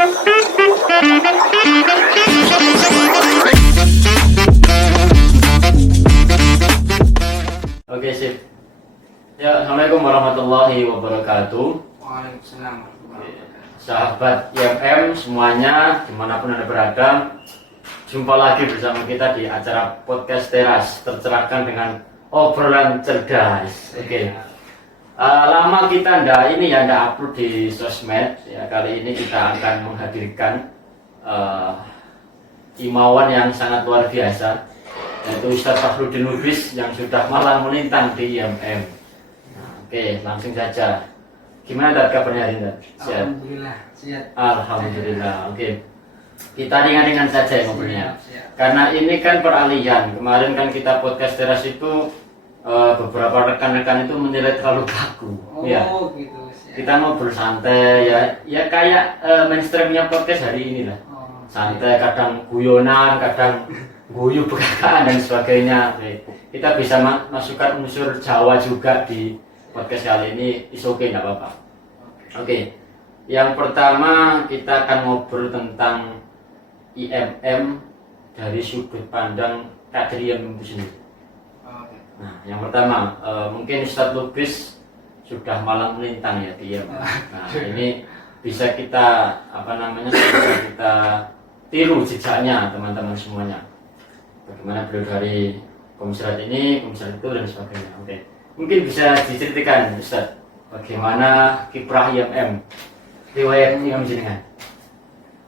Oke, sip. Ya, Assalamualaikum warahmatullahi wabarakatuh. Waalaikumsalam warahmatullahi wabarakatuh. Sahabat IMM semuanya, dimanapun Anda berada, jumpa lagi bersama kita di acara podcast Teras, tercerahkan dengan obrolan cerdas. Oke. Lama kita ndak upload di sosmed. Ya, kali ini kita akan menghadirkan imawan yang sangat luar biasa, yaitu Ustaz Fakhrudin Lubis yang sudah malang melintang di IMM. Oke, langsung saja. Gimana Dad kabarnya hari ini? Sehat? Alhamdulillah, sehat. Alhamdulillah. Oke. Kita ringan-ringan saja ngobrolnya. Siap. Karena ini kan peralihan. Kemarin kan kita podcast Teras itu beberapa rekan-rekan itu menilai terlalu kaku. Oh, Ya. gitu. Siap. Kita ngobrol santai ya kayak mainstreamnya podcast hari ini lah. Oh, Santai, kadang guyonan, kadang guyu bekakaan dan sebagainya. Oke. Kita bisa masukkan unsur Jawa juga di podcast kali ini. Is oke, nggak apa-apa. Oke. Yang pertama kita akan ngobrol tentang IMM dari sudut pandang Kadriyah itu sendiri. Oke. Nah, yang pertama mungkin Ustadz Lubis sudah malang melintang ya di IMM. Nah, ini bisa kita bisa kita tiru jejaknya teman-teman semuanya. Bagaimana beliau dari komisaris ini, komisaris itu dan sebagainya. Oke. Mungkin bisa diceritakan Ustadz bagaimana kiprah IMM, riwayat IMM jenengan.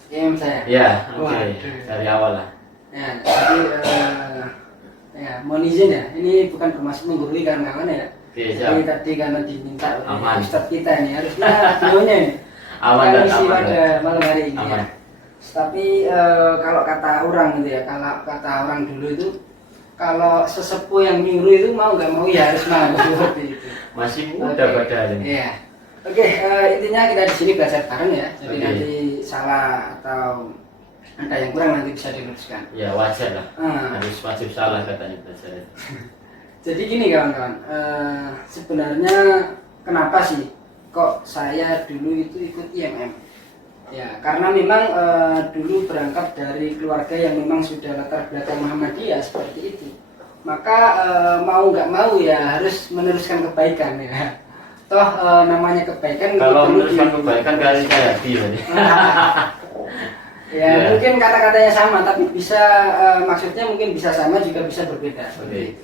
IMM saya. Ya, oke. Waduh. Dari awal lah. Ya, jadi ya, mohon izin ya. Ini bukan bermaksud menggurui kawan-kawan ya. Oke, Jadi siap. tadi karena diminta Aman. oleh Ustadz kita nih, harusnya videonya nih. Aman dan Isi aman. pada malam hari ini. Aman. Ya. Tapi kalau kata orang gitu ya, kalau kata orang dulu itu, kalau sesepuh yang nyuruh itu mau nggak mau ya harus mau seperti itu. Masih muda Oke. badannya. Iya. Oke, intinya kita di sini belajar bareng ya. Jadi Oke. nanti salah atau ada yang kurang nanti bisa diluruskan. Ya wajar lah. Ah. Harus wajib salah katanya belajar. Jadi gini kawan-kawan, sebenarnya kenapa sih kok saya dulu itu ikut IMM? Ya, karena memang dulu berangkat dari keluarga yang memang sudah latar belakang Muhammadiyah seperti itu. Maka mau nggak mau ya harus meneruskan kebaikan ya. Toh namanya kebaikan Kalau perlu meneruskan kebaikan kali saya tadi. Ya, Ya. mungkin kata-katanya sama, tapi bisa maksudnya mungkin bisa sama juga bisa berbeda. Oke.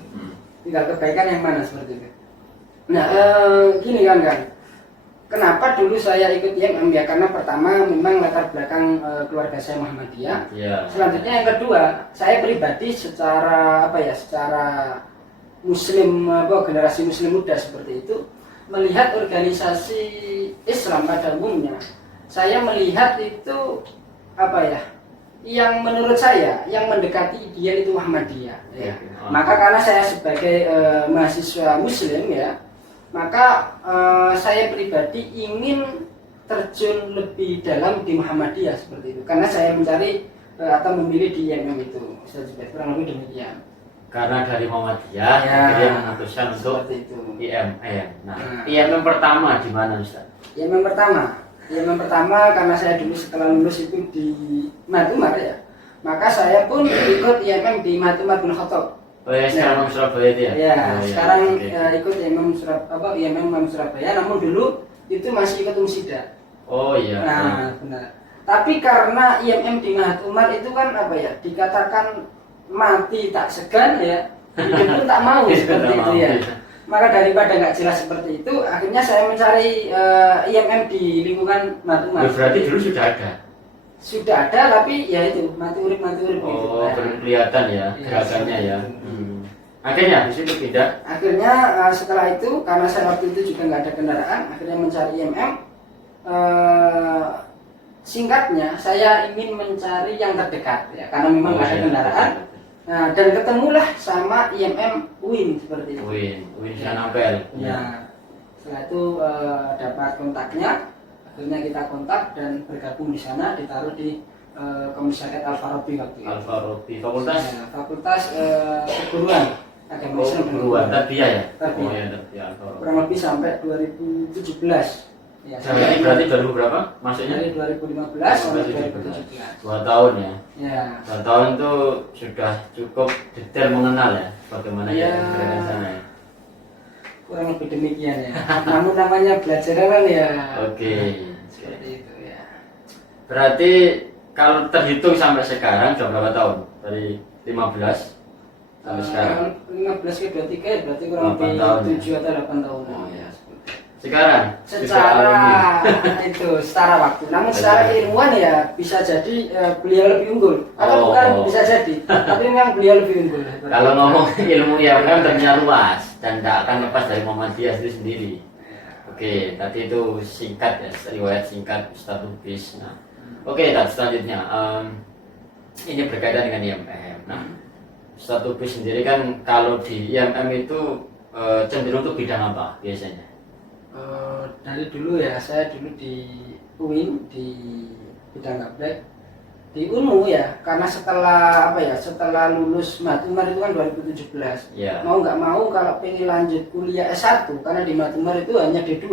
Tinggal kebaikan yang mana seperti itu. Nah, gini kan. Kenapa dulu saya ikut IMM ya? Karena pertama memang latar belakang keluarga saya Muhammadiyah. Ya. Selanjutnya yang kedua, saya pribadi secara secara muslim generasi muslim muda seperti itu melihat organisasi Islam pada umumnya. Saya melihat itu yang menurut saya yang mendekati ideal itu Muhammadiyah ya. Maka karena saya sebagai mahasiswa muslim ya, maka saya pribadi ingin terjun lebih dalam di Muhammadiyah seperti itu. Karena saya mencari atau memilih di IMM itu. Kurang lebih demikian. Karena dari Muhammadiyah Ya, akhirnya memutuskan untuk seperti itu. IMM. Nah, IMM pertama di mana Ustaz? IMM pertama karena saya dulu setelah lulus itu di Matumar ya. Maka saya pun ikut IMM di Matumar bin Khattab. Oh ya, sekarang di Surabaya itu ya? Ya, Oh, sekarang oke. ikut IMM Surabaya, namun dulu itu masih ikut Umsida. Oh iya. Nah, benar. Tapi karena IMM di Matumar itu kan dikatakan mati tak segan ya, hidup pun tak mau seperti itu ya. Maka daripada nggak jelas seperti itu, akhirnya saya mencari IMM di lingkungan Matumar. Berarti dulu sudah ada. Sudah ada, tapi ya itu mati urip gitu. Oh, belum kelihatan ya Iya, gerakannya ya. seperti itu. Akhirnya di situ tidak. Akhirnya setelah itu karena saya waktu itu juga nggak ada kendaraan, akhirnya mencari IMM. Singkatnya saya ingin mencari yang terdekat ya, karena memang nggak ada iya. kendaraan. Nah, dan ketemulah sama IMM UIN seperti itu. Win Sanampel. Ya. Setelah itu dapat kontaknya, akhirnya kita kontak dan bergabung di sana, ditaruh di Komisariat Al-Farabi waktu itu. Al-Farabi Fakultas. Ya, Fakultas Keguruan Agama Islam dan Keguruan Tarbiyah ya. Tarbiyah. Oh ya, Tarbiyah Al-Farabi. Kurang lebih sampai 2017 Ya, Ini berarti 2000 berapa? Maksudnya? dari 2015 sampai 2017. 2 tahun ya. Ya. 2 tahun itu sudah cukup detail mengenal ya bagaimana Ya. IMM di sana ya. Kurang lebih demikian ya. Namun namanya belajar kan ya. Oke. Seperti itu ya. Berarti kalau terhitung sampai sekarang sudah berapa tahun? Dari 15 sampai sekarang? 15 ke 23 ya berarti kurang 8 lebih tahun, 7 atau 8 tahun. Oh, ya. Sekarang? Secara itu secara waktu. Namun secara ilmuwan ya bisa jadi beliau lebih unggul atau bukan bisa jadi, tapi memang beliau lebih unggul. Kalau ngomong ilmu ya kan ternyata luas dan tidak akan lepas dari Muhammadiyah itu sendiri. Oke, tadi itu singkat ya, riwayat singkat Ustaz Lubis. Nah, oke, selanjutnya ini berkaitan dengan IMM. Nah, Ustaz Lubis sendiri kan kalau di IMM itu cenderung untuk bidang apa biasanya? Dari dulu ya, saya dulu di UIN di bidang gaplek di UNMU ya, karena setelah setelah lulus Matumar itu kan 2017 Ya. mau nggak mau kalau pengen lanjut kuliah S1 karena di Matumar itu hanya D2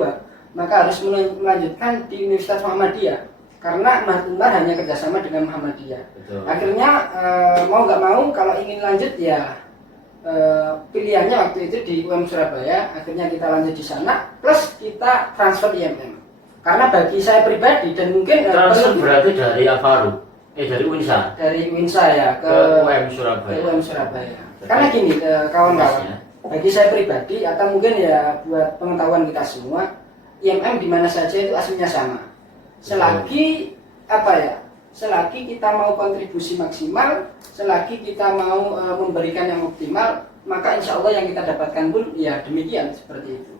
maka harus melanjutkan di Universitas Muhammadiyah karena Matumar hanya kerjasama dengan Muhammadiyah. Betul. Akhirnya mau nggak mau kalau ingin lanjut ya pilihannya waktu itu di UM Surabaya, akhirnya kita lanjut di sana plus kita transfer IMM karena bagi saya pribadi dan mungkin transfer berarti dari Alvaro dari Unsa dari UINSA ya ke UM Surabaya. Ke UM Surabaya. Karena gini kawan-kawan, bagi saya pribadi atau mungkin ya buat pengetahuan kita semua, IMM di mana saja itu aslinya sama. Selagi selagi kita mau kontribusi maksimal, selagi kita mau memberikan yang optimal, maka insya Allah yang kita dapatkan pun ya demikian seperti itu.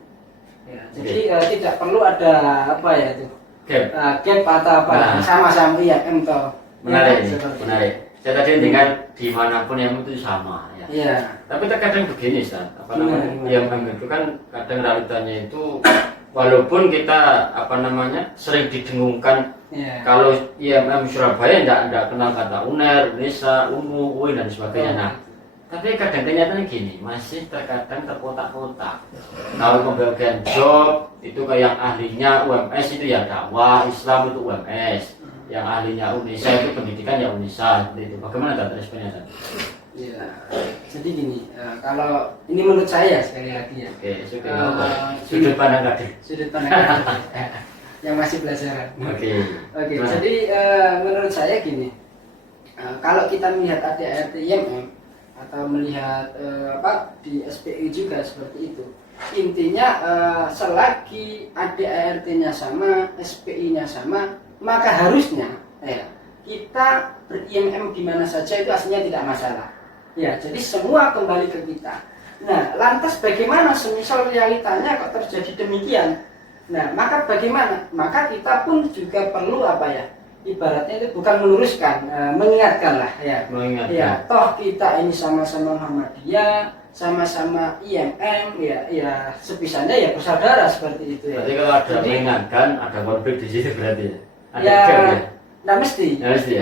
Ya, jadi tidak perlu ada gap atau apa sama-sama IMM toh. Menarik, Ya, menarik. Saya tadi dengar dimanapun yang itu sama ya. Iya. Tapi terkadang begini Ustaz, IMM itu kan kadang realitanya itu walaupun kita sering didengungkan kalau IMM Surabaya tidak kenal kata UNER, UNESA, UNMU, UIN dan sebagainya. Nah, tapi kadang kenyataannya gini, masih terkadang terkotak-kotak. Kalau pembagian job itu kayak yang ahlinya UMS itu ya dakwah, Islam itu UMS, yang ahlinya UNESA itu pendidikan ya UNESA seperti itu. Bagaimana tadi responnya tadi? Ya, jadi gini, kalau ini menurut saya sekali lagi ya. Oke, sudut pandang kader. Sudut pandang kader yang masih belajar. Oke. Jadi menurut saya gini, kalau kita melihat ADART IMM atau melihat di SPI juga seperti itu, intinya selagi ADART-nya sama, SPI-nya sama, maka harusnya kita ber-IMM di mana saja itu aslinya tidak masalah. Ya, jadi semua kembali ke kita. Nah, lantas bagaimana semisal realitanya kok terjadi demikian? Nah, maka bagaimana? Maka kita pun juga perlu ibaratnya itu bukan meluruskan, mengingatkan lah ya. Mengingatkan. Ya, toh kita ini sama-sama Muhammadiyah, sama-sama IMM, ya sebisanya ya bersaudara seperti itu ya. Berarti kalau ada mengingatkan, ada konflik di situ berarti ya? Ada nggak mesti.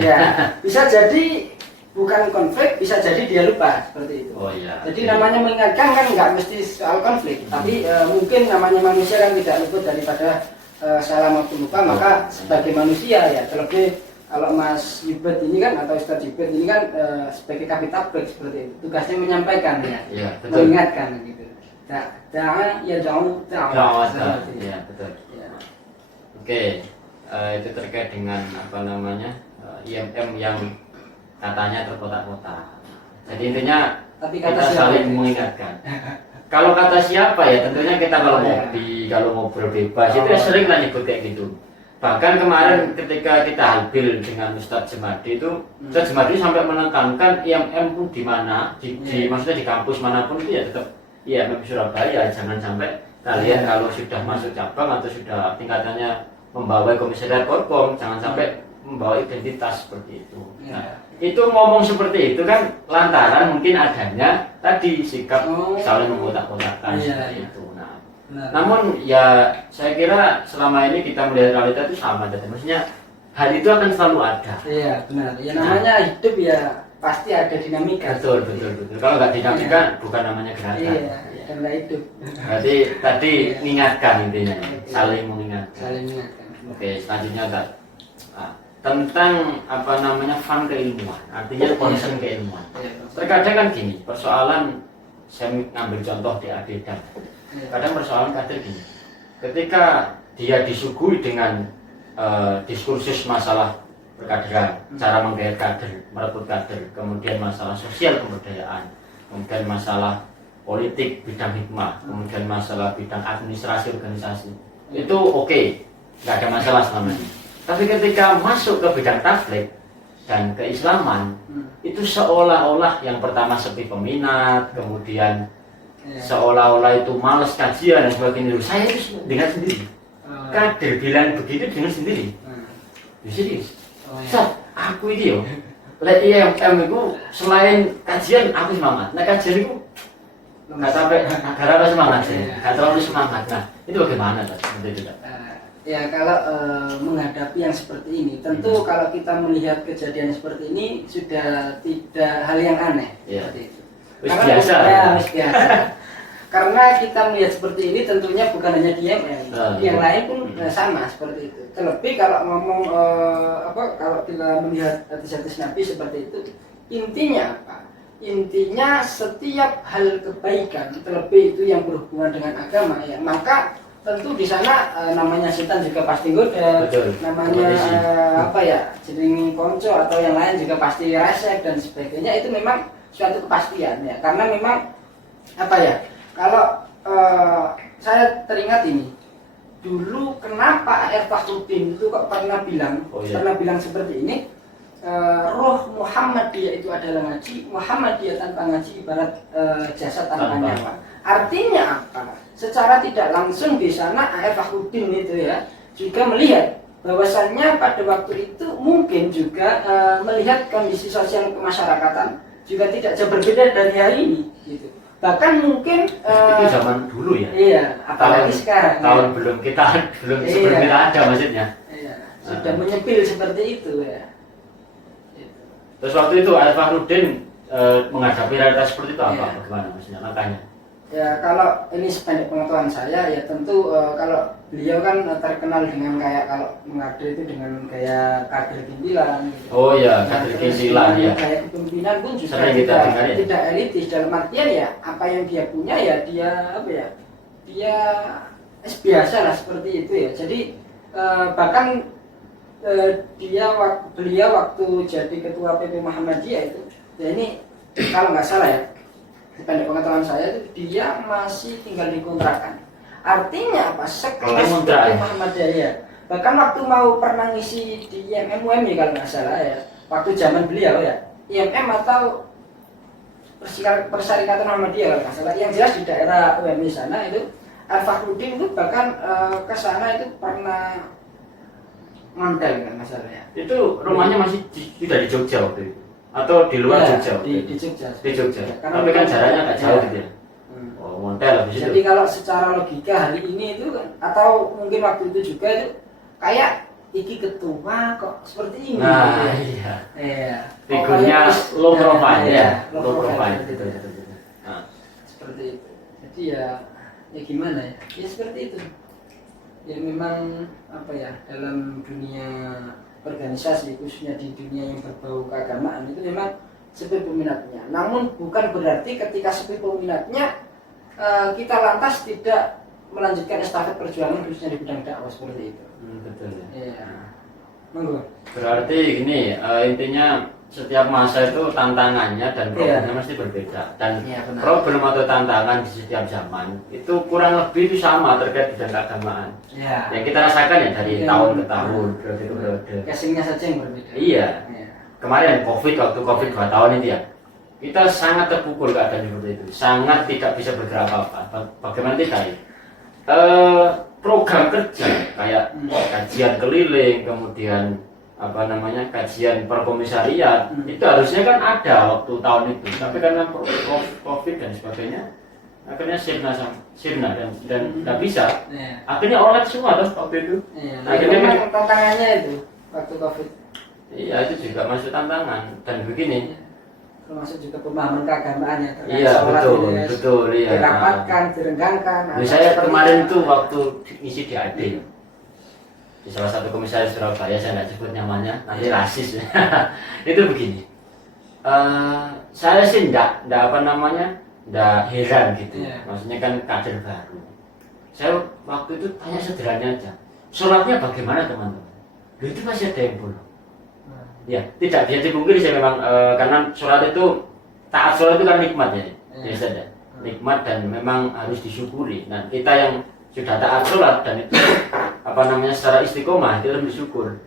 Ya, bisa jadi bukan konflik, bisa jadi dia lupa seperti itu. Oh iya. Jadi namanya mengingatkan kan nggak mesti soal konflik, tapi mungkin namanya manusia kan tidak luput daripada salah maupun lupa. Maka sebagai manusia ya, terlebih kalau Mas Yubet ini kan atau Ustadz Yubet ini kan sebagai kapitabek seperti itu, tugasnya menyampaikan ya, mengingatkan gitu. Jauh. Iya betul. Ya. Oke, itu terkait dengan IMM yang katanya terkotak-kotak. Jadi intinya kita saling mengingatkan. Kalau kata siapa ya tentunya kita kalau ngopi, kalau ngobrol bebas itu sering lah nyebut kayak gitu. Bahkan kemarin ketika kita halbil dengan Ustadz Jemadi itu, Ustadz Jemadi sampai menekankan IMM pun di mana, maksudnya di kampus manapun itu ya tetap IMM Surabaya. Jangan sampai kalian kalau sudah masuk cabang atau sudah tingkatannya membawa komisariat Korpom, jangan sampai membawa identitas seperti itu. Nah, itu ngomong seperti itu kan lantaran mungkin adanya tadi sikap saling mengkotak-kotakkan seperti itu. Nah, namun ya saya kira selama ini kita melihat realita itu sama, jadi maksudnya hal itu akan selalu ada. Iya benar. Ya namanya hidup ya pasti ada dinamika. Betul. Kalau nggak dinamika bukan namanya gerakan. Iya. dan nggak hidup. Berarti tadi mengingatkan intinya, Oke. saling mengingatkan. Saling mengingatkan. Oke, selanjutnya Ustaz. Tentang apa namanya fun keilmuan, artinya concern keilmuan. Ya, Terkadang kan gini, persoalan saya ngambil contoh di Adedan. ya. Kadang persoalan kader gini, ketika dia disuguhi dengan diskursus masalah perkaderan, cara menggait kader, merekrut kader, kemudian masalah sosial kebudayaan, kemudian masalah politik bidang hikmah, kemudian masalah bidang administrasi organisasi, itu oke, nggak ada masalah selama ini. Tapi ketika masuk ke bidang tabligh dan keislaman, itu seolah-olah yang pertama sepi peminat, kemudian Ya. seolah-olah itu males kajian dan sebagainya. Saya itu dengar sendiri. Oh, Kader bilang begitu dengar sendiri. Ya, serius. oh, ya. Ustaz, aku itu yo. Lek IMM itu selain kajian aku semangat. Nah kajian itu nggak sampai gara-gara semangat sih. Nggak terlalu semangat. Nah itu bagaimana Mas? Seperti itu Pak. Ya kalau menghadapi yang seperti ini, tentu kalau kita melihat kejadian seperti ini sudah tidak hal yang aneh. Ya. Seperti itu. Wis Karena- biasa. Ya, wis biasa. Karena kita melihat seperti ini tentunya bukan hanya di IMM, yang lain pun sama seperti itu. Terlebih kalau ngomong kalau kita melihat hadis-hadis Nabi seperti itu, intinya apa? Intinya setiap hal kebaikan, terlebih itu yang berhubungan dengan agama, ya maka tentu di sana namanya setan juga pasti goda, Betul. namanya Kompetisi. jeneng konco atau yang lain juga pasti resek dan sebagainya, itu memang suatu kepastian ya, karena memang kalau saya teringat ini dulu kenapa R. Fakhruddin itu kok pernah bilang seperti ini, roh Muhammadiyah itu adalah ngaji, Muhammadiyah tanpa ngaji ibarat jasad tanpa nyawa. Artinya apa? Secara tidak langsung di sana R. Fakhruddin itu ya juga melihat bahwasannya pada waktu itu mungkin juga melihat kondisi sosial kemasyarakatan juga tidak jauh berbeda dari hari ini gitu. Bahkan mungkin Itu zaman dulu ya. iya, apalagi sekarang Tahun ya. sebelum kita Iya. ada maksudnya. Iya, sudah menyempil seperti itu ya. Gitu. Terus waktu itu Al Fahrudin menghadapi realitas seperti itu apa? Iya. Bagaimana maksudnya? Langkahnya? Ya kalau ini sependek pengetahuan saya ya tentu kalau beliau kan terkenal dengan kayak kalau mengader itu dengan gaya kader pimpinan gitu. Oh ya, Nah, kader terus pimpinan ya. gaya kepemimpinan pun juga Sering kita dengar ya. tidak elitis dalam artian ya apa yang dia punya ya dia dia biasa lah seperti itu ya. Jadi bahkan beliau waktu jadi ketua PP Muhammadiyah itu ya ini kalau nggak salah ya, pendek pengetahuan saya itu dia masih tinggal di kontrakan. Artinya apa? Sekelas PP Muhammadiyah ya. Bahkan waktu mau pernah ngisi di IMM UMI kalau nggak salah ya, waktu zaman beliau ya, IMM atau Persyarikatan Muhammadiyah kalau nggak salah, yang jelas di daerah UMI sana itu Al Fakhruddin itu bahkan ke sana itu pernah ngontel kan masalahnya. Itu rumahnya masih tidak di Jogja waktu itu? Atau di luar Ya, Jogja? di Jogja. Di Jogja. Ya, karena Tapi kan memang- jaraknya agak jauh ya. gitu ya. Hmm. Oh, montel habis Jadi itu. kalau secara logika hari ini itu kan, atau mungkin waktu itu juga itu kayak iki ketua kok seperti ini. Nah, gitu ya. iya. Iya. Figurnya Pokoknya low profile iya, ya. low Low profile profile. seperti itu. Nah, Seperti itu. Jadi ya gimana ya? Ya seperti itu. Ya memang dalam dunia organisasi khususnya di dunia yang berbau keagamaan itu memang sepi peminatnya. Namun bukan berarti ketika sepi peminatnya kita lantas tidak melanjutkan estafet perjuangan khususnya di bidang dakwah seperti itu. betul ya. Iya. Monggo. Berarti gini, intinya setiap masa itu tantangannya dan problemnya mesti berbeda. Dan Iya, benar. problem atau tantangan di setiap zaman itu kurang lebih itu sama terkait bidang keagamaan. Ya. Yang kita rasakan ya dari Mungkin- tahun ke tahun, periode ke periode. Casingnya saja yang berbeda. Iya. Iya. Kemarin waktu COVID 2 tahun itu ya, kita sangat terpukul keadaan seperti itu, sangat tidak bisa bergerak apa-apa. Bagaimana tidak ya? Program kerja kayak kajian keliling, kemudian kajian perkomisariat itu harusnya kan ada waktu tahun itu, tapi karena COVID dan sebagainya, akhirnya sirna dan nggak bisa. Iya. Akhirnya online semua terus waktu itu. Iya. Akhirnya Memang tantangannya itu waktu COVID. Iya, itu juga masuk tantangan. Dan begini, termasuk juga pemahaman keagamaan ya terkait Iya, sholat betul, ini ya, betul, iya. dirapatkan, direnggangkan. Nah, saya kemarin tuh waktu ngisi DAD di salah satu komisaris Surabaya, saya nggak sebut namanya, nanti rasis ya. Itu begini, saya sih nggak apa namanya, nggak heran gitu. Iya. Maksudnya kan kader baru. Saya waktu itu tanya sederhana aja, sholatnya bagaimana teman-teman? Loh, itu masih ada yang bolong. Ya, tidak bisa dipungkiri saya memang karena sholat itu, taat sholat itu kan nikmat ya, ya saja. Nikmat dan memang harus disyukuri. Nah, kita yang sudah taat sholat dan itu apa namanya secara istiqomah kita harus bersyukur.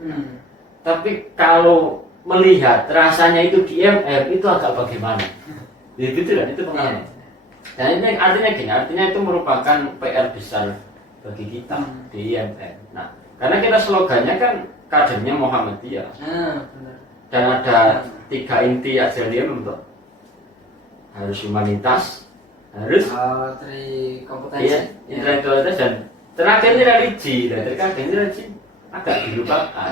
Tapi kalau melihat rasanya itu di IMF itu agak bagaimana? Ya gitu kan, itu pengalaman. Dan ini artinya gini, artinya itu merupakan PR besar bagi kita di IMF. Nah, karena kita slogannya kan kadernya Muhammadiyah. Benar. Dan ada 3 inti ajaran untuk harus humanitas, harus kompetensi, intelektualitas dan terakhir ini religi. Dan terkadang ini religi agak dilupakan.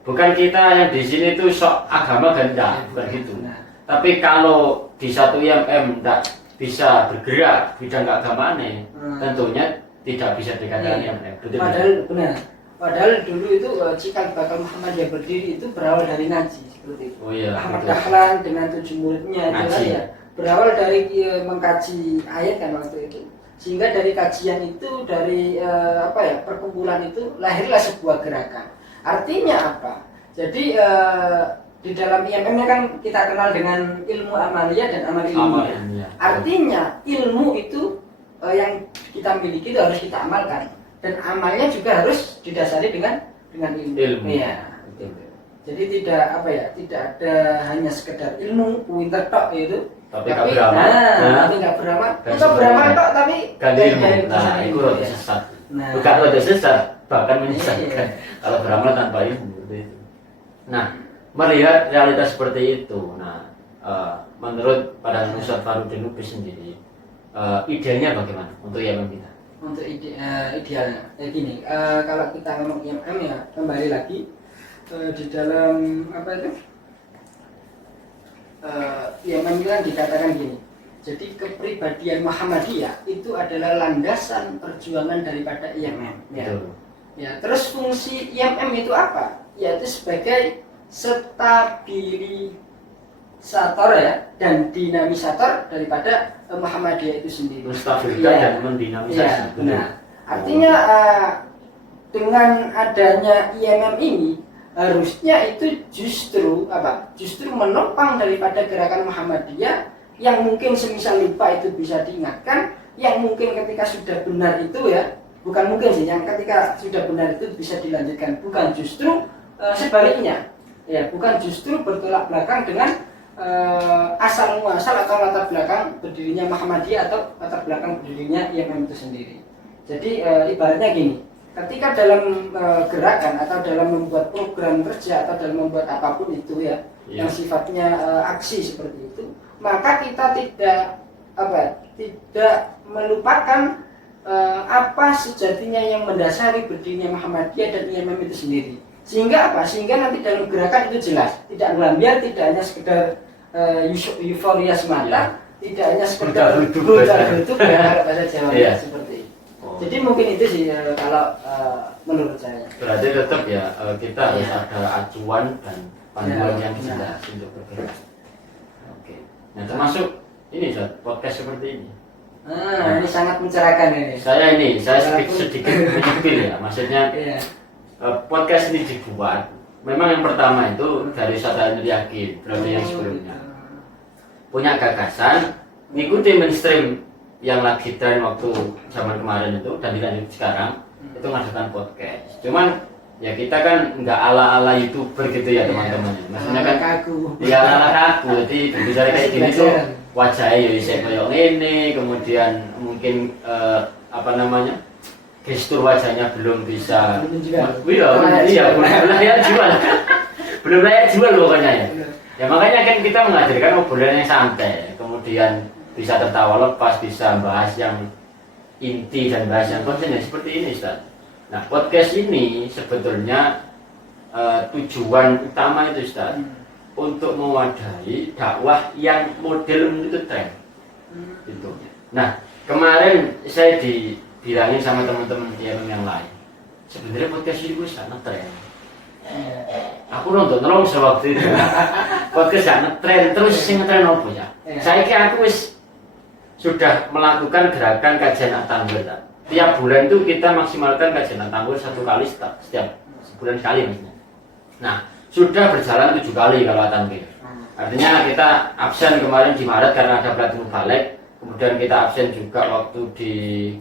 Bukan kita yang di sini tuh sok agama ganda, bukan gitu. Tapi kalau di satu IMM tidak bisa bergerak bidang keagamaan, tentunya tidak bisa dikatakan IMM. Padahal benar. Padahal dulu itu cikal bakal Muhammadiyah berdiri itu berawal dari ngaji seperti itu. Oh iya. Ahmad Dahlan dengan 7 muridnya itu ya berawal dari mengkaji ayat kan waktu itu. Sehingga dari kajian itu dari perkumpulan itu lahirlah sebuah gerakan. Artinya apa? Jadi di dalam IMM kan kita kenal dengan ilmu amaliyah dan amal ilmiah. Artinya ilmu itu yang kita miliki itu harus kita amalkan. Dan amalnya juga harus didasari dengan ilmu. Iya. Jadi tidak ada hanya sekedar ilmu, pinter tok itu. Tapi nggak beramal. Kita beramal tok tapi ganti ilmu. Nah, itu rada sesat. Bukan rada sesat, bahkan menyesatkan. Kalau beramal tanpa ilmu seperti itu. Nah, melihat realitas seperti itu, menurut pada Ustaz Farudin Lubis sendiri, idenya bagaimana untuk IMM kita? Untuk idealnya gini, kalau kita ngomong IMM ya kembali lagi di dalam IMM itu kan dikatakan gini, jadi kepribadian Muhammadiyah itu adalah landasan perjuangan daripada IMM ya. Terus fungsi IMM itu apa? Yaitu sebagai stabilisator ya dan dinamisator daripada Muhammadiyah itu sendiri. Menstabilkan dan mendinamisasi. Benar. Artinya dengan adanya IMM ini harusnya itu justru menopang daripada gerakan Muhammadiyah yang mungkin semisal lupa itu bisa diingatkan, yang mungkin ketika sudah benar itu ya, bukan mungkin sih, yang ketika sudah benar itu bisa dilanjutkan, bukan justru sebaliknya. Ya, bukan justru bertolak belakang dengan asal muasal atau latar belakang berdirinya Muhammadiyah atau latar belakang berdirinya IMM itu sendiri. Jadi ibaratnya gini, ketika dalam gerakan atau dalam membuat program kerja atau dalam membuat apapun itu ya, yang sifatnya aksi seperti itu, maka kita tidak melupakan apa sejatinya yang mendasari berdirinya Muhammadiyah dan IMM itu sendiri. Sehingga nanti dalam gerakan itu jelas, tidak melambiar, tidak hanya sekedar euforia semata, tidak hanya sekedar budak-budak ya bahasa Jawa seperti itu. Jadi mungkin itu sih kalau menurut saya. Berarti tetap ya kita harus ada acuan dan panduan yang jelas untuk bergerak. Oke. Nah, termasuk ini podcast seperti ini. Ini sangat mencerahkan ini. Saya sedikit menyempil ya, maksudnya podcast ini dibuat. Memang yang pertama itu dari Ustaz Yakin, periode yang sebelumnya punya gagasan ngikuti mainstream yang lagi tren waktu zaman kemarin itu dan dilanjut sekarang itu ngadakan podcast. Cuman ya kita kan nggak ala-ala YouTuber gitu ya teman-teman. Maksudnya kan ala kaku. Jadi bicara kayak gini tuh wajahnya ya bisa kayak ini, kemudian mungkin gestur wajahnya belum bisa. Belum layak jual pokoknya ya. Ya makanya kan kita mengajarkan obrolan yang santai, kemudian bisa tertawa lepas, bisa bahas yang inti dan bahas yang konsen seperti ini, Ustaz. Nah, podcast ini sebetulnya tujuan utama itu, Ustaz, untuk mewadahi dakwah yang model itu tren. Gitu. Nah, kemarin saya dibilangin sama teman-teman yang lain, sebenarnya podcast itu sangat tren. Aku nonton sewaktu itu podcast sangat tren, terus sing ngetren apa ya? Saya kira aku sudah melakukan gerakan kajian at-tanwir. Tiap bulan itu kita maksimalkan kajian at-tanwir 1 kali setiap sebulan sekali maksudnya. Nah, sudah berjalan 7 kali kalau at-tanwir. Artinya kita absen kemarin di Maret karena ada Platinum Balik. Kemudian kita absen juga waktu di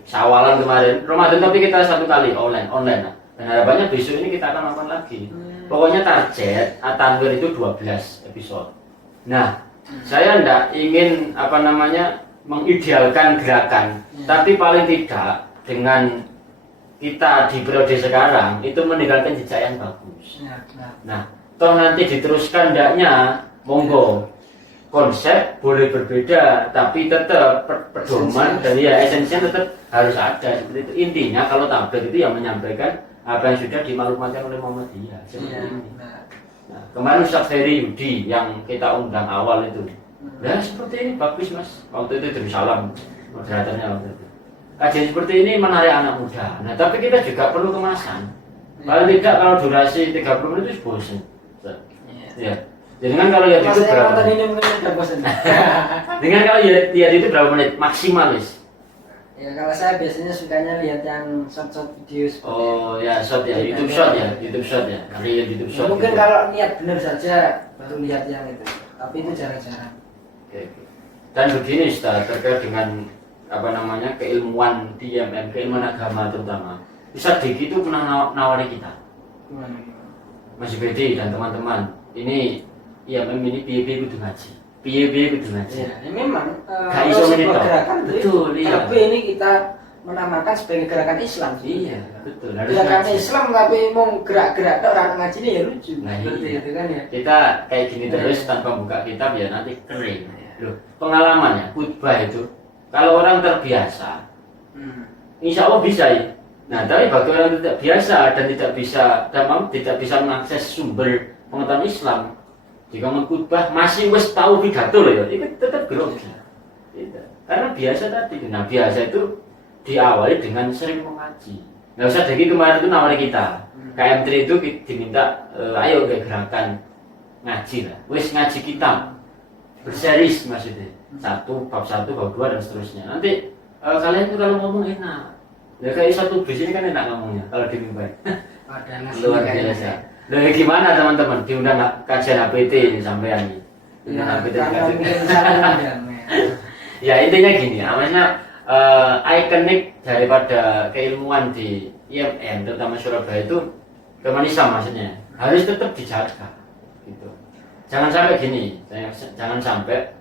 Syawalan kemarin Ramadan, tapi kita 1 kali online. Nah, dan harapannya besok ini kita akan lakukan lagi. Pokoknya target at-tanwir itu 12 episode. Nah, saya tidak ingin mengidealkan gerakan, tapi paling tidak dengan kita di periode sekarang itu meninggalkan jejak yang bagus. Nah, toh nanti diteruskan ndaknya monggo, konsep boleh berbeda tapi tetap pedoman dan ya esensinya tetap harus ada seperti itu. Intinya kalau tabligh itu yang menyampaikan apa yang sudah dimaklumatkan oleh Muhammadiyah seperti ini. Nah, kemarin Ustaz Ferry Yudi yang kita undang awal itu, nah seperti ini bagus mas, waktu itu Darussalam moderatornya waktu itu. Kajian seperti ini menarik anak muda. Nah tapi kita juga perlu kemasan. Paling tidak kalau durasi 30 menit itu bosan. Ya. Jadi kan kalau lihat itu berapa menit? Ini mungkin udah bosan. Dengan kalau lihat itu berapa menit maksimal is? Ya kalau saya biasanya sukanya lihat yang short video seperti oh ya short ya, YouTube short ya, YouTube short ya. Real YouTube short. Mungkin gitu. kalau niat benar saja baru lihat yang itu. Tapi itu jarang-jarang. Oke. Dan begini Ustaz, terkait dengan keilmuan di IMM, keilmuan agama terutama. Ustaz Diki itu pernah nawari kita. Mas Bedi dan teman-teman, ini IMM ini piye-piye kudu ngaji. Piye-piye kudu ngaji. Ya, ini memang sebuah gerakan betul, iya. Tapi ini kita menamakan sebagai gerakan Islam. Iya, betul. Gerakan Islam tapi mau gerak-gerak tok orang ngaji ini ya lucu. Nah, seperti iya. itu kan ya. Kita kayak gini terus tanpa buka kitab ya nanti kering. Loh, pengalamannya khutbah itu kalau orang terbiasa, insya Allah bisa ya. Nah, tapi bagi orang tidak biasa dan tidak bisa mengakses sumber pengetahuan Islam, jika mengkhutbah masih wes tahu pidato loh ya, itu tetap grogi. Karena biasa tadi, nah biasa itu diawali dengan sering mengaji. Nggak usah jadi kemarin itu nawari kita, KM3 itu diminta, ayo ke gerakan ngaji lah, wes ngaji kitab, berseris maksudnya, bab 1, bab 2 dan seterusnya. Nanti kalian itu kalau ngomong enak, ya kayak satu bis ini kan enak ngomongnya kalau di mimbar. Luar biasa. Loh gimana teman-teman diundang kajian HPT sampean ini? HPT ya intinya gini, namanya ikonik daripada keilmuan di IMM terutama Surabaya itu kemanusiaan maksudnya harus tetap dijaga gitu. Jangan sampai gini, jangan sampai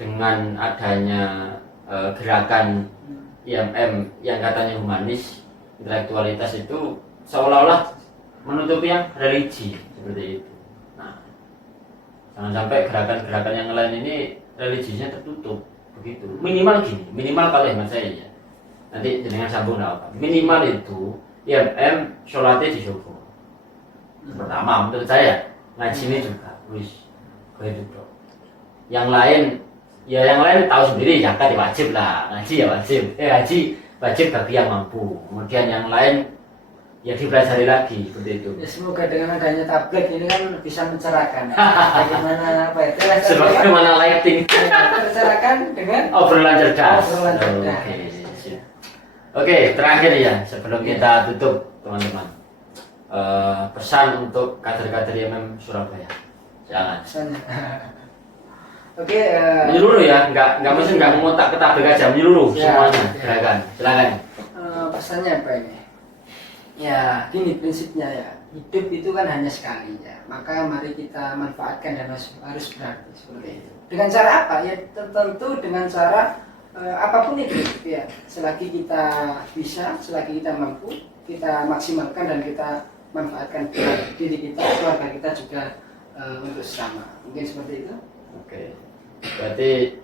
dengan adanya gerakan IMM yang katanya humanis, intelektualitas itu seolah-olah menutupi yang religi seperti itu. Nah, jangan sampai gerakan-gerakan yang lain ini religinya tertutup begitu. Minimal gini, minimal kalau hemat saya ya. Nanti dengan sambung apa? Minimal itu IMM sholatnya di Joko. Pertama menurut saya ngaji ini juga, wis kayak itu. Yang lain tahu sendiri zakat ya wajib lah, ngaji ya wajib. Ngaji wajib bagi yang mampu. Kemudian yang lain ya dipelajari lagi seperti itu. Ya, semoga dengan adanya tablet ini kan bisa mencerahkan. Bagaimana Sebagaimana lighting. Mencerahkan dengan obrolan cerdas. Oke, terakhir ya sebelum kita tutup teman-teman. Pesan untuk kader-kader IMM Surabaya. Jangan. Oke. Menyeluruh ya, nggak mengotak ke tablik aja, menyeluruh semuanya. Silakan. Pesannya apa ini? Ya, gini prinsipnya ya. Hidup itu kan hanya sekali ya. Maka mari kita manfaatkan dan harus berarti seperti itu. Dengan cara apa? Ya tentu dengan cara apapun itu ya. Selagi kita bisa, selagi kita mampu, kita maksimalkan dan kita manfaatkan diri kita, keluarga kita juga untuk sama. Mungkin seperti itu. Oke. Berarti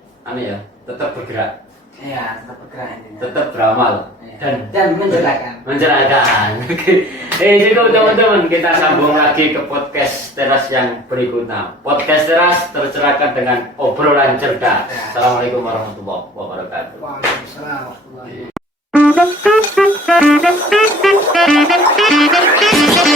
tetap bergerak. Iya, tetap bergerak intinya. tetap beramal Iya. dan Dan mencerahkan. mencerahkan. Oke. Cukup teman-teman, kita sambung lagi ke podcast teras yang berikutnya. Podcast teras tercerahkan dengan obrolan cerdas. Assalamualaikum warahmatullahi wabarakatuh. Waalaikumsalam warahmatullahi wabarakatuh.